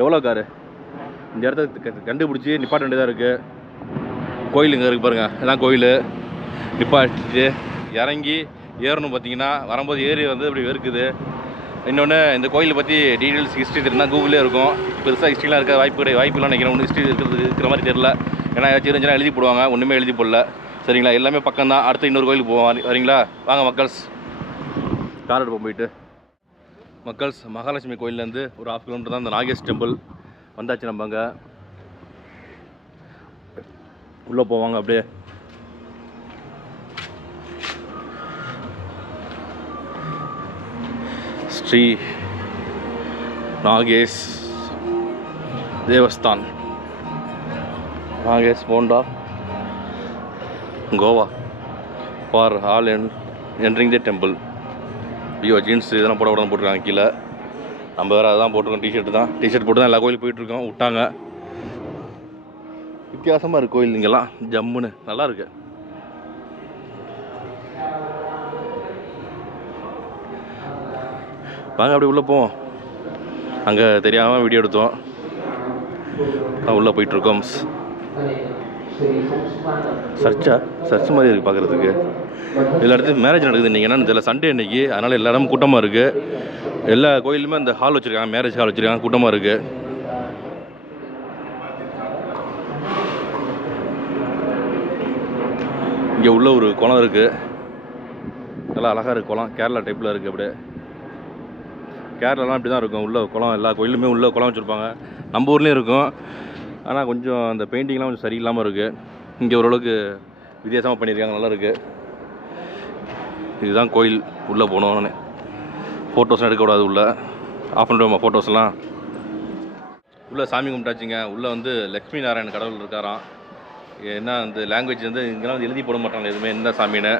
எவ்வளோ காரு இந்த இடத்த கண்டுபிடிச்சி நிப்பாட்ட வேண்டியதாக இருக்குது. கோயில் இங்கே இருக்குது பாருங்கள், இதான் கோயில். நிப்பாட்டிட்டு இறங்கி ஏறணும். பார்த்தீங்கன்னா வரும்போது ஏறி வந்து அப்படி வெறுக்குது. இன்னொன்று இந்த கோயிலை பற்றி டீட்டெயில்ஸ் ஹிஸ்ட்ரி தெரியுன்னா கூகுளே இருக்கும். பெருசாக ஹிஸ்ட்ரிலாம் இருக்க வாய்ப்புலாம் நினைக்கிறேன். ஒன்றும் ஹிஸ்ட்ரி இருக்கிற மாதிரி தெரில. ஏன்னா ஏதாச்சும் இருந்துச்சுன்னா எழுதி போடுவாங்க, ஒன்றுமே எழுதி போடல. சரிங்களா, எல்லாமே பக்கம் தான். அடுத்து இன்னொரு கோயிலுக்கு போவோம், வரீங்களா? வாங்க மக்கள்ஸ், கார் எடுப்போம் போயிட்டு. மக்கள்ஸ், மகாலட்சுமி கோயிலேருந்து ஒரு 1/2 கிலோமீட்டர் தான் இந்த நாகேஷ் டெம்பிள். வந்தாச்சு நம்ம அங்கே. உள்ளே போவாங்க அப்படியே. Shri Nagesh Devasthan, Nagesh Ponda, Goa for all entering the temple. ஐயோ, ஜீன்ஸ் இதெல்லாம் போடக்கூடாதுன்னு போட்டிருக்காங்க கீழே. நம்ம வேறு அதான் போட்டிருக்கோம், டிஷர்ட் தான். டிஷர்ட் போட்டு தான் எல்லா கோயிலும் போயிட்டுருக்கோம். விட்டாங்க. வித்தியாசமாக இருக்குது கோயில். இங்கெல்லாம் ஜம்முன்னு நல்லா இருக்கு. வாங்க அப்படி உள்ளே போவோம். அங்கே தெரியாமல் வீடியோ எடுத்தோம், உள்ளே போயிட்டுருக்கோம். சர்ச் மாதிரி இருக்குது பார்க்குறதுக்கு. எல்லா இடத்துலையும் மேரேஜ் நடக்குது. இன்றைக்கி என்னன்னு தெரியல, சண்டே இன்றைக்கி, அதனால் எல்லா இடமும் கூட்டமாக இருக்குது. எல்லா கோயிலுமே அந்த ஹால் வச்சுருக்காங்க, மேரேஜ் ஹால் வச்சுருக்காங்க, கூட்டமாக இருக்குது. இங்கே உள்ள ஒரு குளம் இருக்குது, நல்லா அழகாக இருக்குது குளம். கேரளா டைப்பில் இருக்குது. அப்படியே கேரளாலாம் அப்படி தான் இருக்கும், உள்ள குளம். எல்லா கோயிலுமே உள்ள குளம் வச்சுருப்பாங்க. நம்ம ஊர்லேயும் இருக்கும், ஆனால் கொஞ்சம் அந்த பெயிண்டிங்லாம் கொஞ்சம் சரியில்லாமல் இருக்குது. இங்கே ஓரளவுக்கு வித்தியாசமாக பண்ணியிருக்காங்க, நல்லா இருக்குது. இதுதான் கோயில். உள்ளே போனோன்னு ஃபோட்டோஸ்லாம் எடுக்கக்கூடாது, உள்ளே ஆஃப் பண்ணிவிடுவோம் ஃபோட்டோஸ்லாம். உள்ளே சாமி கும்பிட்டாச்சுங்க. உள்ளே வந்து லக்ஷ்மி நாராயண கடவுள் இருக்காராம். என்ன அந்த லாங்குவேஜ் வந்து இங்கெல்லாம் வந்து எழுதி போட மாட்டாங்க எதுவுமே, எந்த சாமின்னு.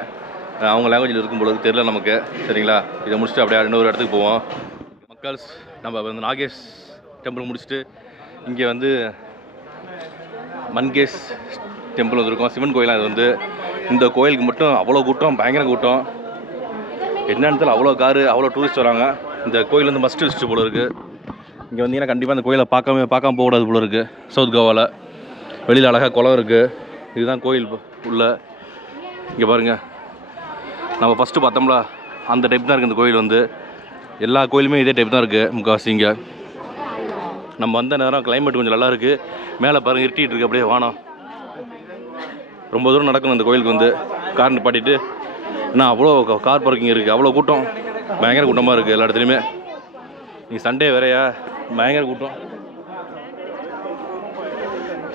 அவங்க லாங்குவேஜில் இருக்கும் பொழுது தெரில நமக்கு. சரிங்களா, இதை முடிச்சுட்டு அப்படியே இன்னொரு இடத்துக்கு போவோம். மக்கள்ஸ், நம்ம வந்து நாகேஷ் டெம்பிள் முடிச்சுட்டு இங்கே வந்து மன்கேஷ் டெம்பிள் வந்துருக்கோம். சிவன் கோயிலாக இது வந்து. இந்த கோயிலுக்கு மட்டும் அவ்வளோ கூட்டம், பயங்கர கூட்டம். என்னன்னு அவ்வளோ காரு, அவ்வளோ டூரிஸ்ட் வராங்க. இந்த கோயில் வந்து மஸ்ட் விசிட் போல இருக்குது. இங்கே வந்தீங்கன்னா கண்டிப்பாக அந்த கோயிலை பார்க்காம போகக்கூடாது போல இருக்குது. சவுத் கோவாவில் வெளியில் அழகாக குளம் இருக்குது. இதுதான் கோயில் உள்ள. இங்கே பாருங்கள், நம்ம ஃபஸ்ட்டு பார்த்தோம்ல அந்த டைப் தான் இருக்குது இந்த கோயில் வந்து. எல்லா கோயிலுமே இதே டைப் தான் இருக்குது முக்கால்வாசி. இங்கே நம்ம வந்த நேரம் கிளைமேட் கொஞ்சம் நல்லா இருக்குது. மேலே பாருங்கள், இருட்டிகிட்டு இருக்குது அப்படியே வானம். ரொம்ப தூரம் நடக்கணும் இந்த கோயிலுக்கு வந்து. கார் நிப்பாட்டிட்டு, ஏன்னா அவ்வளோ கார் பார்க்கிங் இருக்குது, அவ்வளோ கூட்டம், பயங்கர கூட்டமாக இருக்குது எல்லா இடத்துலையுமே. நீங்கள் சண்டே வேறையா, பயங்கர கூட்டம்.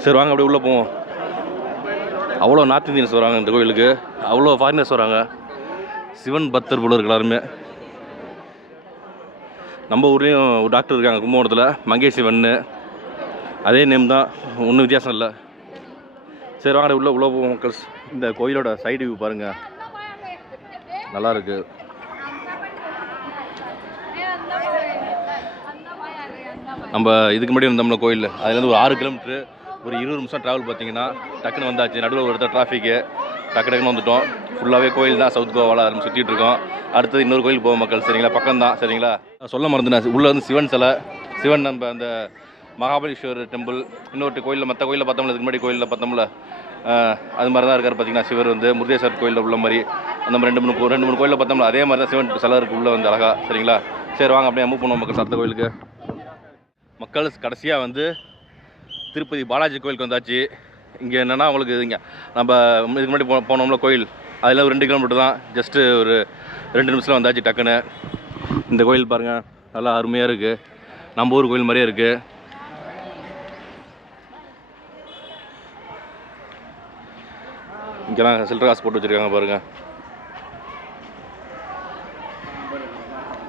சரி வாங்க அப்படியே உள்ளே போவோம். அவ்வளோ நார்த் இந்தியன்ஸ் வராங்க இந்த கோயிலுக்கு, அவ்வளோ ஃபாரினர்ஸ் வராங்க. சிவன் பக்தர் போல இருக்கு எல்லாருமே. நம்ம ஊர்லேயும் ஒரு டாக்டர் இருக்காங்க கும்பகோணத்தில், மங்கேஷ் சிவன், அதே நேம் தான், ஒன்றும் வித்தியாசம் இல்லை. சரி வாங்க உள்ளே போவோம் மக்கள்ஸ். இந்த கோயிலோட சைடு வியூ பாருங்கள், நல்லா இருக்குது. நம்ம இதுக்கு முன்னாடி வந்தோம்ல கோயில், அதுலேருந்து ஒரு 6 கிலோமீட்ரு, ஒரு 20 நிமிஷம் ட்ராவல். பார்த்தீங்கன்னா டக்குன்னு வந்தாச்சு. நடுவில் ஒரு டிராஃபிக்கு, டக்குன்னு வந்துட்டோம். ஃபுல்லாகவே கோயில் தான். சவுத் கோவாவில் நம்ம சுற்றிட்டு இருக்கோம். அடுத்தது இன்னொரு கோயில் போவோம் மக்கள். சரிங்களா, பக்கம் தான். சரிங்களா, சொல்ல மறந்துட்டேன். உள்ளே வந்து சிவன் சிலை, சிவன் நம்ம அந்த மகாபலேஸ்வர் டெம்பிள். இன்னொரு கோயிலில், மற்ற கோயிலில் பார்த்தோம்ல, இதுக்கு முன்னாடி கோயிலில் பார்த்தோம்ல, அது மாதிரி தான் இருக்கார். பார்த்தீங்கன்னா சிவர் வந்து முருதேஸ்வர் கோயிலில் உள்ள மாதிரி அந்த மாதிரி 2-3 கோயிலில் பார்த்தோம்ல, அதே மாதிரி தான் சிவன் சிலை இருக்குது உள்ளே வந்து அழகா. சரிங்களா, சரி வாங்க அப்படியே மூவ் பண்ணுவோம் மக்கள் அடுத்த கோயிலுக்கு. மக்கள் கடைசியாக வந்து திருப்பதி பாலாஜி கோயிலுக்கு வந்தாச்சு. இங்கே என்னென்னா உங்களுக்கு இங்கே நம்ம இதுக்கு முன்னாடி போனோம்ல கோயில், அதில் ஒரு 2 கிலோமீட்டர் தான். ஜஸ்ட்டு ஒரு 2 நிமிஷத்தில் வந்தாச்சு டக்குன்னு. இந்த கோயில் பாருங்கள், நல்லா அருமையாக இருக்குது. நம்ம ஊர் கோயில் மாதிரியே இருக்குது. இங்கெல்லாம் சில்லற காசு போட்டு வச்சுருக்காங்க பாருங்கள்.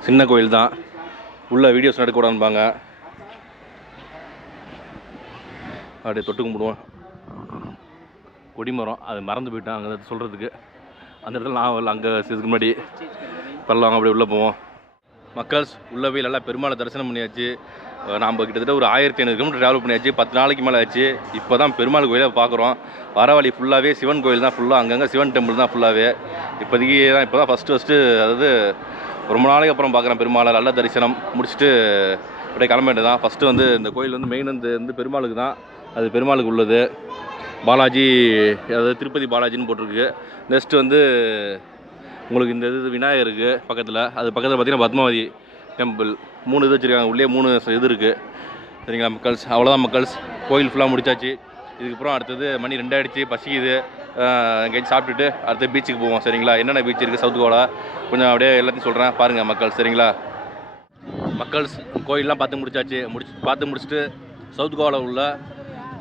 சின்ன கோயில் தான், உள்ள வீடியோஸ் எடுக்கக்கூடாதுன்பாங்க. அப்படியே தொட்டு கும்பிடுவோம். கொடிமரம் அது மறந்து போயிட்டேன் அங்கே சொல்கிறதுக்கு. அந்த இடத்துல நான் அங்கே இதுக்கு முன்னாடி பரவாங்க. அப்படியே உள்ளே போவோம். மக்கள்ஸ் உள்ளே போய் நல்லா பெருமாளை தரிசனம் பண்ணியாச்சு. நாம் கிட்டத்தட்ட ஒரு 1500 கிலோமீட்டர் ட்ராவல் பண்ணியாச்சு. 10 நாளைக்கு மேலே ஆச்சு. இப்போ தான் பெருமாள் கோயிலை பார்க்குறோம். வர வழி ஃபுல்லாகவே சிவன் கோயில் தான், ஃபுல்லாக அங்கங்கே சிவன் டெம்பிள் தான் ஃபுல்லாகவே. இப்போதைக்கு தான் இப்போ தான் ஃபஸ்ட்டு அதாவது ரொம்ப நாளைக்கு அப்புறம் பார்க்குறேன் பெருமாளை. நல்ல தரிசனம் முடிச்சுட்டு அப்படியே கிளம்ப வேண்டியது தான். ஃபஸ்ட்டு வந்து இந்த கோயில் வந்து மெயின் வந்து பெருமாளுக்கு தான். அது பெருமாளுக்கு உள்ளது. பாலாஜி, அதாவது திருப்பதி பாலாஜின்னு போட்டிருக்கு. நெக்ஸ்ட்டு வந்து உங்களுக்கு இந்த இது விநாயகருக்கு பக்கத்தில், அது பக்கத்தில் பார்த்திங்கன்னா பத்மாவதி டெம்பிள். 3 இது வச்சுருக்காங்க. உள்ளே 3 இது இருக்குது. சரிங்களா மக்கள்ஸ்? அவ்வளோதான் மக்கள்ஸ், கோயில் ஃபுல்லாக முடிச்சாச்சு. இதுக்கப்புறம் அடுத்தது மணி 2 ஆகிடுச்சு. பசிக்குது. எங்கேயாச்சும் சாப்பிட்டுட்டு அடுத்து பீச்சுக்கு போவோம். சரிங்களா? என்னென்ன பீச் இருக்குது சவுத் கோவா கொஞ்சம் அப்படியே எல்லாத்தையும் சொல்கிறேன் பாருங்கள் மக்கள்ஸ். சரிங்களா மக்கள்ஸ்? கோயிலெலாம் பார்த்து முடிச்சுட்டு சவுத் கோவாவில் உள்ள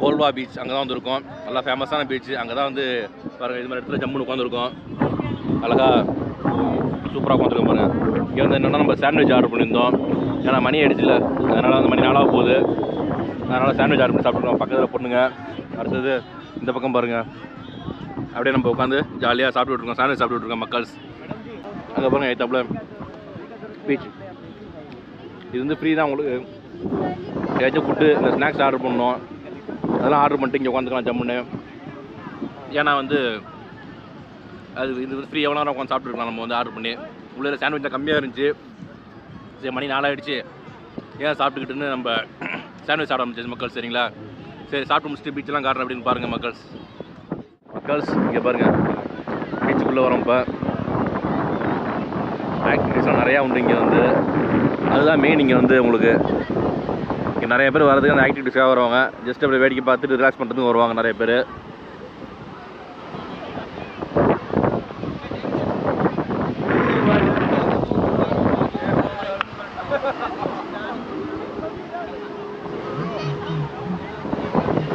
கோல்வா பீச் அங்கே தான் வந்துருக்கோம். நல்லா ஃபேமஸான பீச். அங்கே தான் வந்து பாருங்கள், இது மாதிரி இடத்துல ஜம்முன்னு உட்காந்துருக்கோம். அழகாக சூப்பராக உட்காந்துருக்கோம் பாருங்கள். இங்கே வந்து என்னென்னா நம்ம சாண்ட்விச் ஆர்டர் பண்ணியிருந்தோம். ஏன்னா மணி ஆகிடுச்சில்ல, அதனால் வந்து மணி 4 போகுது. அதனால் சாண்ட்விச் ஆர்டர் பண்ணி சாப்பிட்ருக்கோம். பக்கத்தில் பொண்ணுங்க. அடுத்தது இந்த பக்கம் பாருங்கள், அப்படியே நம்ம உட்காந்து ஜாலியாக சாப்பிட்டுருக்கோம். சாண்ட்விச் சாப்பிட்டுருக்கோம் மக்கள்ஸ். அங்கே பாருங்கள் எத்தாப்புல பீச். இது வந்து ஃப்ரீ தான் உங்களுக்கு. ஏதாச்சும் ஃபுட்டு இந்த ஸ்நாக்ஸ் ஆர்டர் பண்ணோம், அதெல்லாம் ஆர்டர் பண்ணிட்டு இங்கே உட்காந்துக்கலாம் ஜம்முன்னு. ஏன்னா வந்து அது இது வந்து ஃப்ரீ எவ்வளோ நேரம் உட்காந்து சாப்பிட்ருக்கலாம் நம்ம வந்து ஆர்டர் பண்ணி. உள்ளே சாண்ட்விச் கம்மியாக இருந்துச்சு. சரி மணி 4 ஆகிடுச்சு, ஏன் சாப்பிட்டுக்கிட்டுன்னு நம்ம சாண்ட்விச் சாப்பிட ஆரம்பிச்சு மக்கள். சரிங்களா? சரி சாப்பிட்டு முடிச்சுட்டு பீச்செலாம் காட்டுறேன் அப்படின்னு பாருங்கள் மக்கள்ஸ். இங்கே பாருங்கள், பீச்சுக்குள்ளே வரோம். இப்போ ஆக்டிவிட்டீஸ்லாம் நிறையா உண்டு இங்கே வந்து. அதுதான் மெயின். இங்கே வந்து உங்களுக்கு இங்கே நிறைய பேர் வரதுக்கு அந்த ஆக்டிவிட்டீஸாக வருவாங்க. ஜஸ்ட் அப்படியே வேடிக்கை பார்த்துட்டு ரிலாக்ஸ் பண்ணுறதுக்கு வருவாங்க நிறைய பேர்.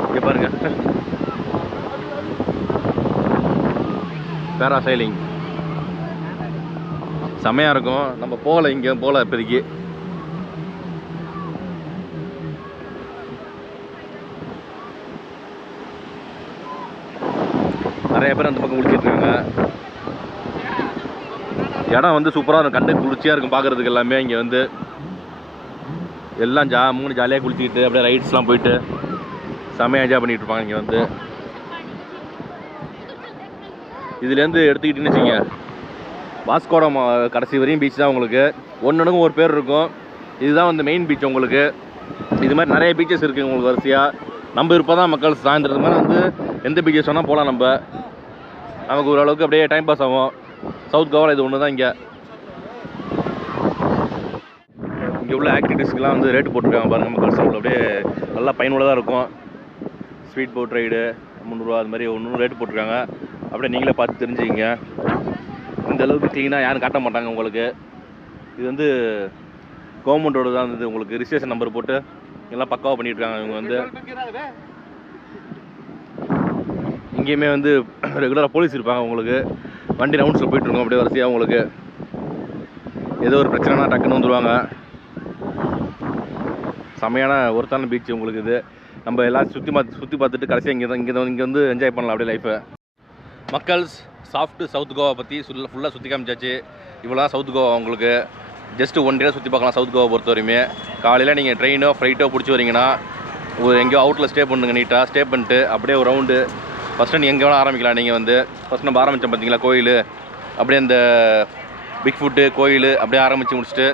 இங்கே பாருங்கள், பேராசைலிங் செம்மையாக இருக்கும். நம்ம போகல, இங்கே போகல இப்போதைக்கு. நிறைய பேர் அந்த பக்கம் குளிச்சிட்ருக்காங்க. இடம் வந்து சூப்பராக இருக்கும், கண்ணுக்கு குளிர்ச்சியாக இருக்கும் பார்க்குறதுக்கு எல்லாமே. இங்கே வந்து எல்லாம் ஜாலியாக குளிச்சிக்கிட்டு அப்படியே ரைட்ஸ்லாம் போயிட்டு செம்மையாக என்ஜாய் பண்ணிகிட்டு இருப்பாங்க. இங்கே வந்து இதுலேருந்து எடுத்துக்கிட்டின்னு வச்சுங்க, வாஸ்கோடம் கடைசி வரையும் பீச் தான் உங்களுக்கு. ஒன்றுக்கும் ஒரு பேர் இருக்கும். இதுதான் வந்து மெயின் பீச் உங்களுக்கு. இது மாதிரி நிறைய பீச்சஸ் இருக்குது உங்களுக்கு வரிசையாக. நம்ம இப்போ தான் மக்கள் சாயந்தரத்து மாதிரி வந்து எந்த பீச்சஸ் வேணால் போகலாம். நமக்கு ஓரளவுக்கு அப்படியே டைம் பாஸ் ஆகும். சவுத் கோவாவில் இது ஒன்று தான். இங்கே உள்ள ஆக்டிவிட்டீஸ்க்கெலாம் வந்து ரேட்டு போட்டிருக்காங்க பாருங்கள் மக்கள்ஸ். அப்படியே நல்லா பயனுள்ளதாக இருக்கும். ஸ்பீட் போட் ரைடு 300 ரூபா, அது மாதிரி ஒன்று ரேட்டு போட்டிருக்காங்க. அப்படியே நீங்களே பார்த்து தெரிஞ்சுக்கிங்க. இந்த அளவுக்கு க்ளீனாக யாரும் காட்ட மாட்டாங்க உங்களுக்கு. இது வந்து கவர்மெண்ட்டோட தான் வந்து உங்களுக்கு ரிஜிஸ்ட்ரேஷன் நம்பர் போட்டு எல்லாம் பக்காவாக பண்ணிகிட்ருக்காங்க இவங்க வந்து. இங்கேயுமே வந்து ரெகுலராக போலீஸ் இருப்பாங்க உங்களுக்கு. வண்டி ரவுண்ட்ஸில் போயிட்டுருக்கோம் அப்படியே வரிசையாக. உங்களுக்கு ஏதோ ஒரு பிரச்சனைனா டக்குன்னு வந்துடுவாங்க. செமையான ஒருத்தான பீச் உங்களுக்கு இது. நம்ம எல்லாம் சுற்றி பார்த்துட்டு கடைசியாக இங்கே வந்து என்ஜாய் பண்ணலாம் அப்படியே லைஃப்பை. மக்கள்ஸ் சாஃப்ட்டு சவுத் கோவா பற்றி ஃபுல்லாக சுற்றி காமிச்சாச்சு. இவ்வளோ தான் சவுத் கோவா உங்களுக்கு. ஜஸ்ட்டு 1 டே சுற்றி பார்க்கலாம் சவுத் கோவா பொறுத்த வரையுமே. காலையில் நீங்கள் ட்ரெயினோ ஃப்ளைட்டோ பிடிச்சி வரீங்கன்னா எங்கேயோ அவுட்டில் ஸ்டே பண்ணுங்க. நீட்டாக ஸ்டே பண்ணிட்டு அப்படியே ஒரு ரவுண்டு ஃபஸ்ட்டு நீங்கள் எங்கே வேணால் ஆரம்பிக்கலாம். நீங்கள் வந்து ஃபஸ்ட் நம்ம ஆரம்பித்தோம் பார்த்தீங்களா கோயில், அப்படியே அந்த பிக் ஃபுட்டு கோயில் அப்படியே ஆரம்பித்து முடிச்சுட்டு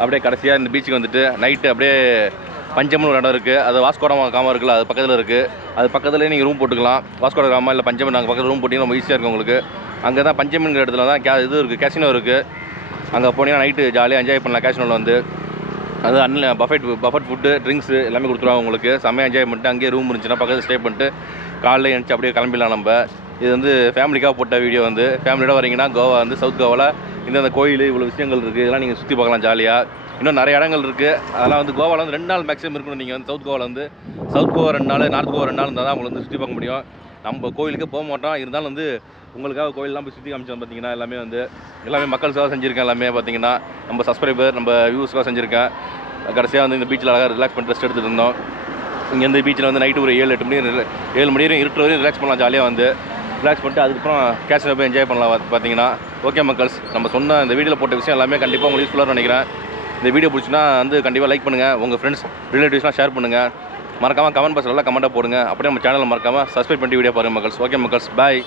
அப்படியே கடைசியாக இந்த பீச்சுக்கு வந்துட்டு நைட்டு அப்படியே பஞ்சம்னு ஒரு இடம் இருக்குது. அது வாஸ்கோட காமா இருக்குல்ல, அது பக்கத்தில் இருக்குது. அது பக்கத்துலேயே நீங்கள் ரூம் போட்டுக்கலாம். வாஸ்கோட காமா இல்லை பஞ்சம், நாங்கள் பக்கத்தில் ரூம் போட்டிங்கன்னா ரொம்ப ஈஸியாக இருக்கும் உங்களுக்கு. அங்கே தான் பஞ்சம்ங்கிற இடத்துல தான் இது இருக்குது, கேசினோ இருக்குது. அங்கே போனீங்கன்னா நைட்டு ஜாலியாக என்ஜாய் பண்ணலாம். கேசினோவில் வந்து அது பஃபெட் ஃபுட்டு ட்ரிங்க்ஸு எல்லாமே கொடுத்துருவாங்க உங்களுக்கு. செம்மையாக என்ஜாய் பண்ணிட்டு அங்கேயே ரூம் இருந்துச்சுன்னா பக்கத்தில் ஸ்டே பண்ணிட்டு காலையில் எழுந்துச்சு அப்படியே கிளம்பிடலாம். நம்ம இது வந்து ஃபேமிலிக்காக போட்ட வீடியோ. வந்து ஃபேமிலியோட வரீங்கன்னா கோவா வந்து சவுத் கோவாவில் இந்தந்த கோயில் இவ்வளோ விஷயங்கள் இருக்குது. இதெல்லாம் நீங்கள் சுற்றி பார்க்கலாம் ஜாலியாக. இன்னும் நிறைய இடங்கள் இருக்குது. அதெல்லாம் வந்து கோவாவில் வந்து 2 நாள் மேக்ஸிமம் இருக்கணும். நீங்கள் வந்து சவுத் கோவாவில் வந்து சவுத் கோவா 2 நாள், நார்த் கோவா 2 நாள் இருந்தால் தான் உங்களை வந்து சுற்றி பார்க்க முடியும். நம்ம கோயிலுக்கே போக மாட்டோம். இருந்தாலும் வந்து உங்களுக்காக கோயிலெலாம் போய் சுற்றி காமிச்சோம் பார்த்தீங்கன்னா, எல்லாமே மக்களுக்காக செஞ்சுருக்கேன். எல்லாமே பார்த்தீங்கன்னா நம்ம சப்ஸ்கிரைபர் நம்ம வியூஸ்க்காக செஞ்சுருக்கேன். கடைசியாக வந்து இந்த பீச்சில் அழகாக ரிலாக்ஸ் பண்ணி ரெஸ்ட் எடுத்துகிட்டு இருந்தோம். இங்கேருந்து பீச்சில் வந்து நைட்டு ஒரு 7-8 மணி 7 மணி வரையும் இருட்டு வரையும் ரிலாக்ஸ் பண்ணலாம். ஜாலியாக வந்து ரிலாக்ஸ் பண்ணிட்டு அதுக்கப்புறம் கேஷில் போய் என்ஜாய் பண்ணலாம் பார்த்தீங்கன்னா. ஓகே மக்கள்ஸ், நம்ம சொன்ன இந்த வீடியோவில் போட்ட விஷயம் எல்லாமே கண்டிப்பாக உங்களுக்கு யூஸ்ஃபுல்லாக நினைக்கிறேன். இந்த வீடியோ பிடிச்சினா வந்து கண்டிப்பாக லைக் பண்ணுங்கள். உங்கள் ஃப்ரெண்ட்ஸ் ரிலேட்டிவ்ஸ்லாம் ஷேர் பண்ணுங்கள். மறக்காமல் கமெண்ட் பாக்ஸில் எல்லாம் கமெண்ட்டாக போடுங்க. அப்படியே நம்ம சேனலை மறக்காமல் சப்ஸ்கிரைப் பண்ணிட்டு வீடியோ பாருங்கள் மக்கள்ஸ். ஓகே மக்கள்ஸ், பாய்.